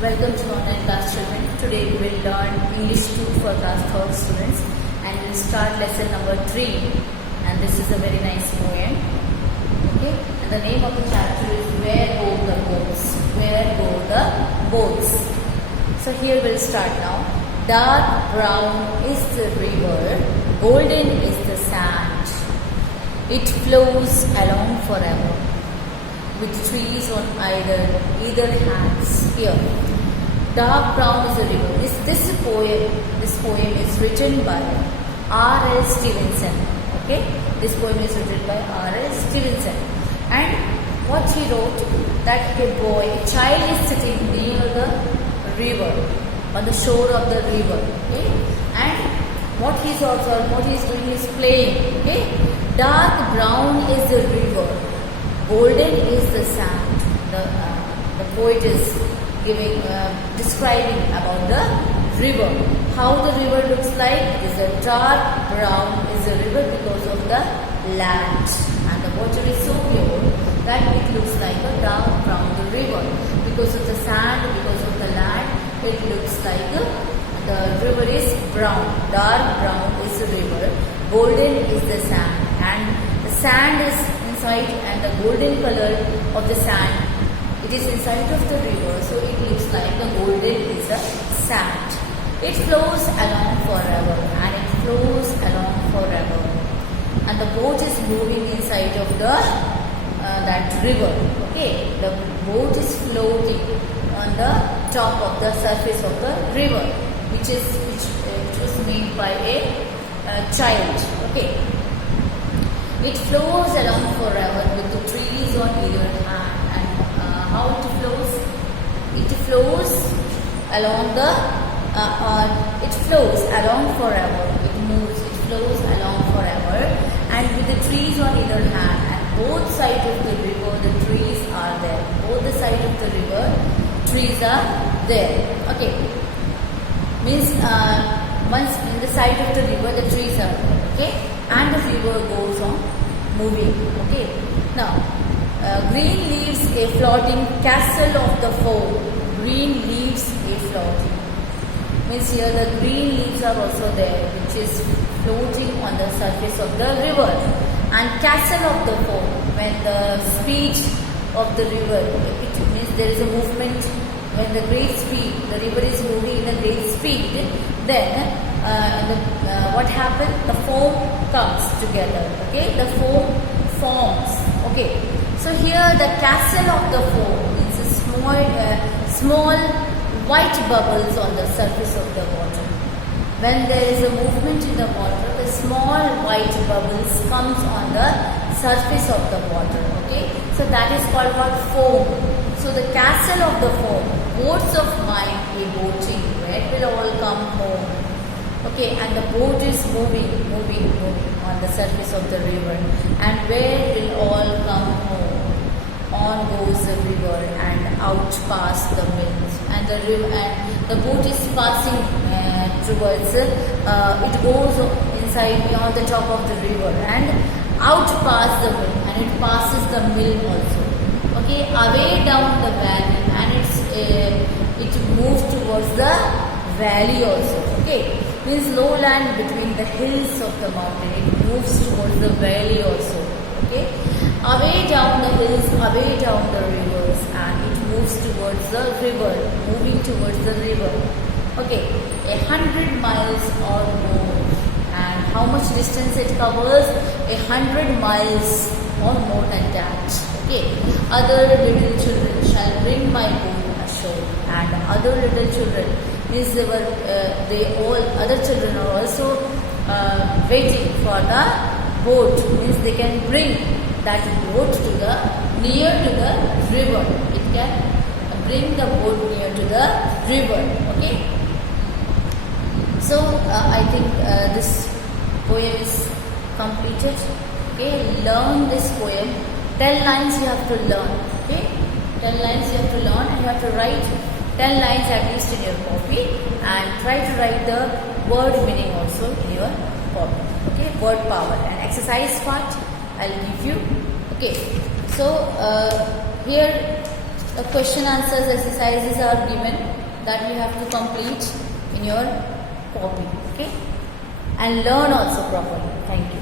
Welcome to online class children. Today we will learn English 2 for class 3rd students and we will start lesson number 3 and this is a very nice poem. Okay, and the name of the chapter is Where Go the Boats? Where go the boats? So here we'll start now. Dark brown is the river, golden is the sand. It flows along forever, with trees on either hands. Here, dark brown is a river. This poem is written by R.L. Stevenson. Okay, this poem is written by R.L. Stevenson. And what he wrote, that a child is sitting near the river, on the shore of the river. Okay, and what he's observed, what he's doing is playing. Okay, dark brown is the river, golden is the sand. The poet is describing about the river. How the river looks like? It is a dark brown is the river because of the land, and the water is so pure that it looks like a dark brown the river. Because of the sand, because of the land, it looks like the river is brown. Dark brown is the river, golden is the sand, and the sand is inside, and the golden color of the sand, it is inside of the river, so it looks like the golden is a sand. It flows along forever, and it flows along forever, and the boat is moving inside of the that river. Okay, the boat is floating on the top of the surface of the river, which was made by a child. Okay. It flows along forever with the trees on either hand. And how it flows? It flows along it flows along forever. It moves. It flows along forever, and with the trees on either hand. And both sides of the river, the trees are there. Both the sides of the river, trees are there. Okay. Means once in the side of the river, the trees are there. Okay. And the river goes on moving. Okay. Now, green leaves a floating castle of the foam. Green leaves a floating. Means here the green leaves are also there, which is floating on the surface of the river. And castle of the foam. When the speed of the river, it means there is a movement. When the great speed, the river is moving in a great speed, then what happens? The foam comes together. Okay, the foam forms. Okay, so here the castle of the foam is a small white bubbles on the surface of the water. When there is a movement in the water, the small white bubbles comes on the surface of the water. Okay, so that is called what? Foam. So the castle of the foam, boats of mine a boating, where will all come home? Okay, and the boat is moving on the surface of the river. And where will all come home? On goes the river and out past the mills. And the river and the boat is passing towards. It goes inside beyond the top of the river and out past the mill, and it passes the mill also. Okay, away down the valley, and it moves towards the valley also. Okay, means lowland between the hills of the mountain. It moves towards the valley also. Okay, away down the hills, away down the rivers, and it moves towards the river, moving towards the river. Okay, 100 miles or more. And how much distance it covers? 100 miles or more than that. Okay, other little children shall bring my boat ashore, and other little children means other children are also waiting for the boat, means they can bring that boat near to the river. It can bring the boat near to the river. Okay, so I think this poem is completed. Okay, learn this poem. 10 lines you have to learn. Okay, 10 lines you have to learn, and you have to write 10 lines at least in your copy, and try to write the word meaning also in your copy. Okay, word power. And exercise part I'll give you. Okay, so here The question answers exercises are given that you have to complete in your copy. Okay, and learn also properly. Thank you.